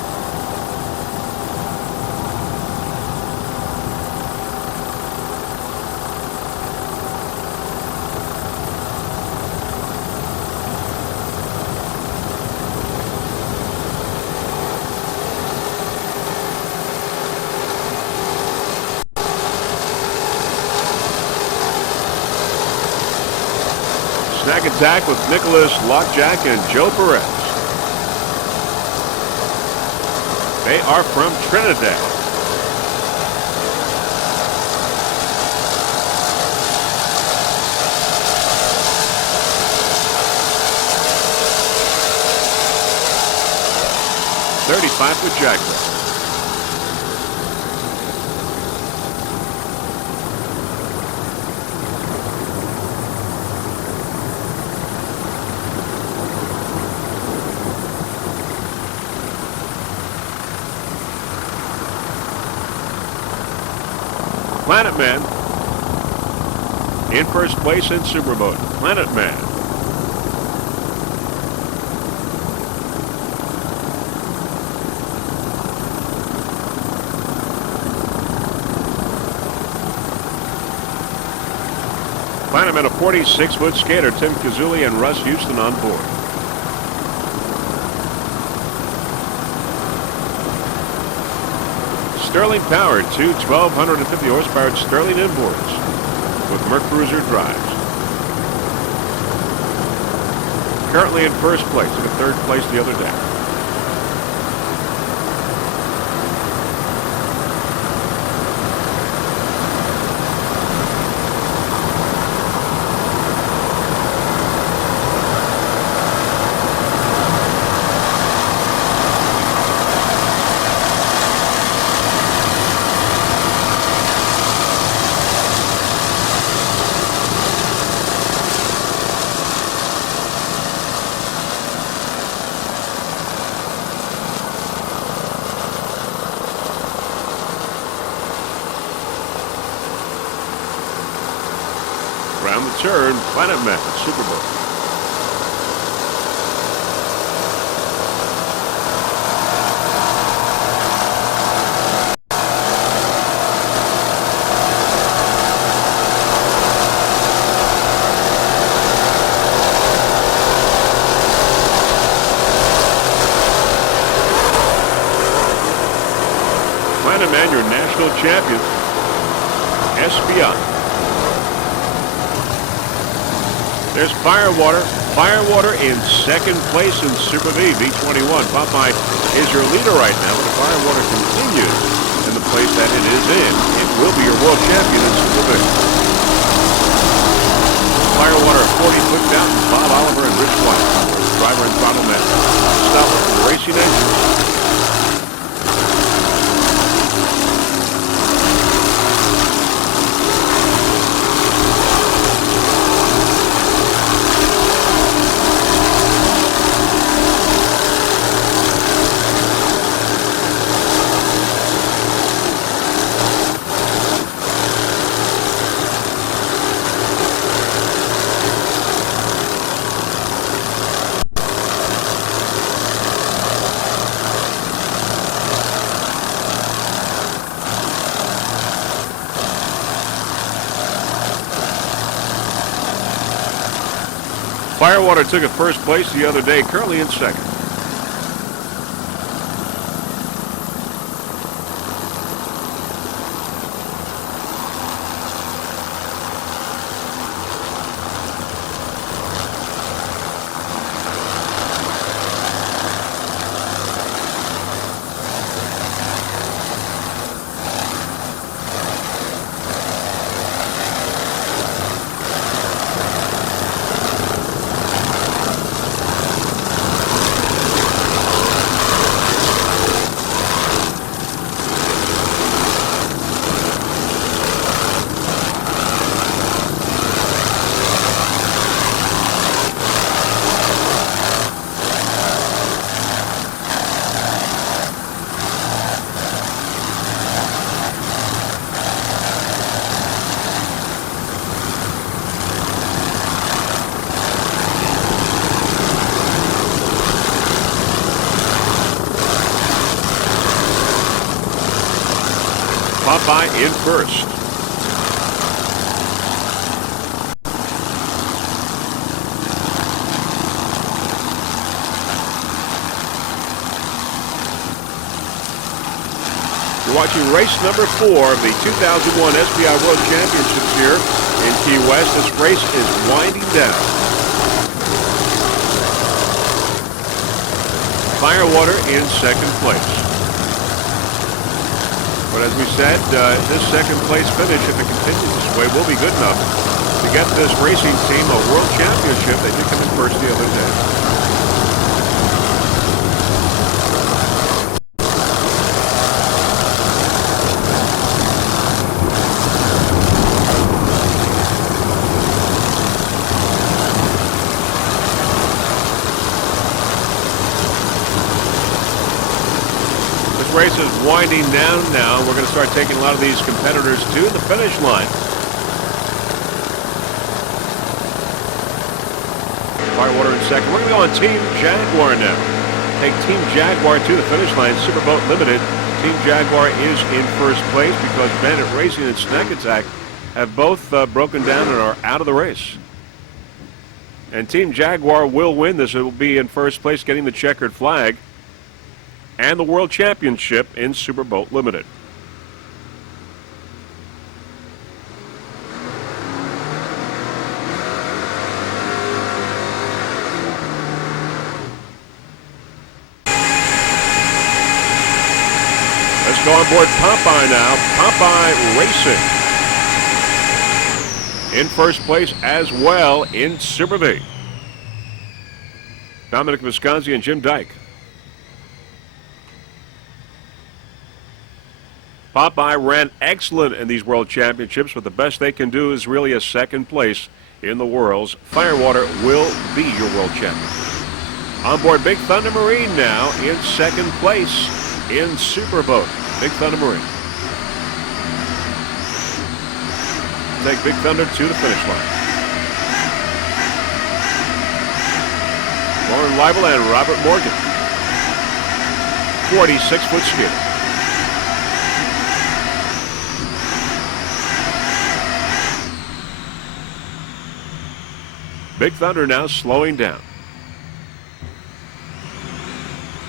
Snack Attack with Nicholas Lockjack and Joe Perez. They are from Trinidad. 35-foot jackknife. Planet Man in first place in Superboat. Planet Man. Planet Man, a 46-foot skater. Tim Kazuli and Russ Houston on board. Sterling powered, two 1,250 horsepower Sterling inboards with Mercruiser drives. Currently in first place, took a third place the other day. Around the turn, Planet Man, Superboat. Planet Man, your national champion, SBI. There's Firewater. Firewater in second place in Super V, V21. Popeye is your leader right now, but if Firewater continues in the place that it is in, it will be your world champion in Super V. Firewater, 40-foot mountain, Bob Oliver and Rich White. Driver and throttle man. Stop with the racing engine. Firewater took it first place the other day, currently in second. Popeye in first. You're watching race number 4 of the 2001 SBI World Championships here in Key West. This race is winding down. Firewater in second place. But as we said, this second place finish, if it continues this way, will be good enough to get this racing team a world championship. They did come in first the other day. race is winding down now. We're going to start taking a lot of these competitors to the finish line. Firewater in second. We're going to go on Team Jaguar now. Take Team Jaguar to the finish line. Superboat Limited. Team Jaguar is in first place because Bandit Racing and Snack Attack have both broken down and are out of the race. And Team Jaguar will win this. It will be in first place, getting the checkered flag and the World Championship in Superboat Limited. Let's go on board Popeye now. Popeye Racing in first place as well in Super V. Dominic Visconti and Jim Dyke. Popeye ran excellent in these World Championships, but the best they can do is really a second place in the Worlds. Firewater will be your world champion. On board Big Thunder Marine now in second place in Superboat. Big Thunder Marine. Take Big Thunder to the finish line. Lauren Leibel and Robert Morgan. 46-foot skater. Big Thunder now slowing down.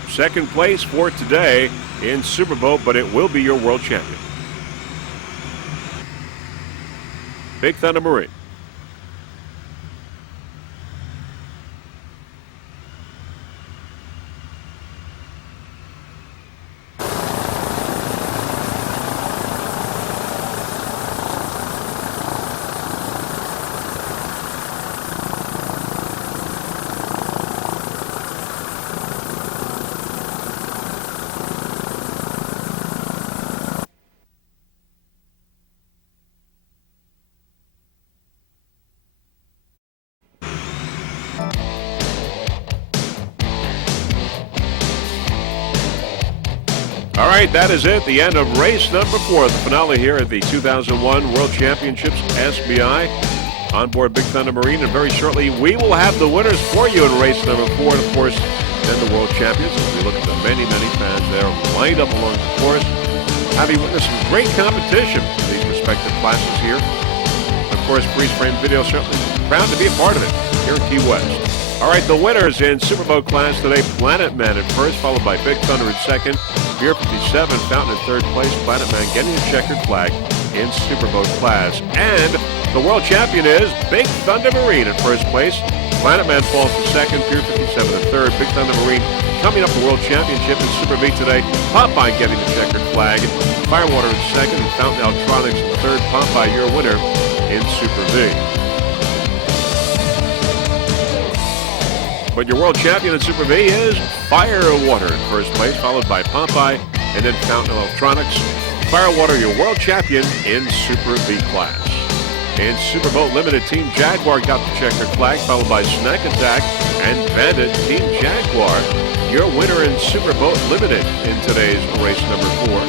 Second place for today in Superboat, but it will be your world champion. Big Thunder Marine. All right, that is it. The end of race number 4, the finale here at the 2001 World Championships SBI. On board Big Thunder Marine, and very shortly we will have the winners for you in race number 4, and of course, then the world champions. As we look at the many, many fans there lined up along the course, having witnessed some great competition in these respective classes here. Of course, Freeze Frame Video certainly proud to be a part of it here in Key West. All right, the winners in Superboat class today, Planet Man in first, followed by Big Thunder in second, Pier 57, Fountain in third place, Planet Man getting the checkered flag in Superboat class. And the world champion is Big Thunder Marine in first place. Planet Man falls to second, Pier 57 in third, Big Thunder Marine coming up the world championship in Super V today. Popeye getting the checkered flag, Firewater in second, and Fountain Electronics in third. Popeye, your winner in Super V. But your world champion in Super V is Firewater in first place, followed by Popeye, and then Fountain Electronics. Firewater, your world champion in Super V class. In Superboat Limited, Team Jaguar got the checkered flag, followed by Snack Attack and Bandit. Team Jaguar, your winner in Superboat Limited in today's race number 4.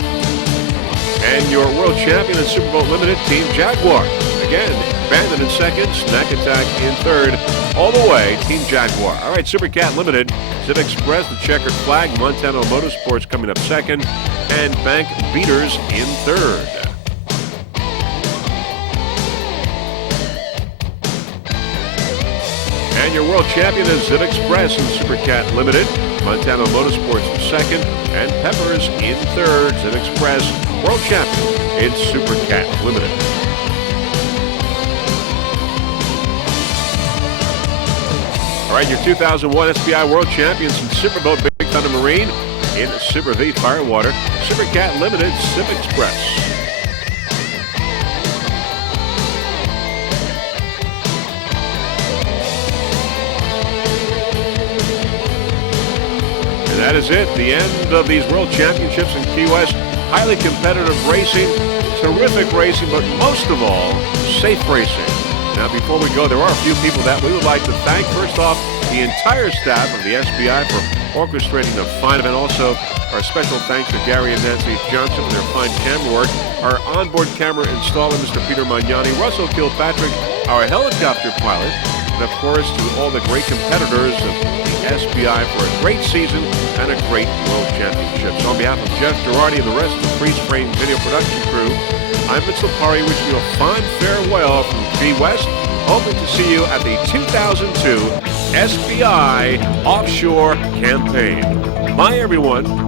And your world champion in Superboat Limited, Team Jaguar. Again, Bandit in second, Snack Attack in third. All the way, Team Jaguar. All right, Super Cat Limited, Zip Express, the checkered flag, Montana Motorsports coming up second, and Bank Beaters in third. And your world champion is Zip Express in Super Cat Limited, Montana Motorsports in second, and Peppers in third. Zip Express, world champion in Super Cat Limited. All right, your 2001 SBI World Champions in Superboat, Big Thunder Marine, in Super V, Firewater, Super Cat Limited, Zip Express. And that is it, the end of these World Championships in Key West. Highly competitive racing, terrific racing, but most of all, safe racing. Now, before we go, there are a few people that we would like to thank. First off, the entire staff of the SBI for orchestrating the fine event. Also, our special thanks to Gary and Nancy Johnson for their fine camera work. Our onboard camera installer, Mr. Peter Magnani, Russell Kilpatrick, our helicopter pilot, and of course to all the great competitors of the SBI for a great season and a great World Championship. So on behalf of Jeff Girardi and the rest of the Freeze Frame video production crew, I'm Vince Lipari wishing you a fine farewell from Key West, hoping to see you at the 2002 SBI Offshore campaign. Bye, everyone.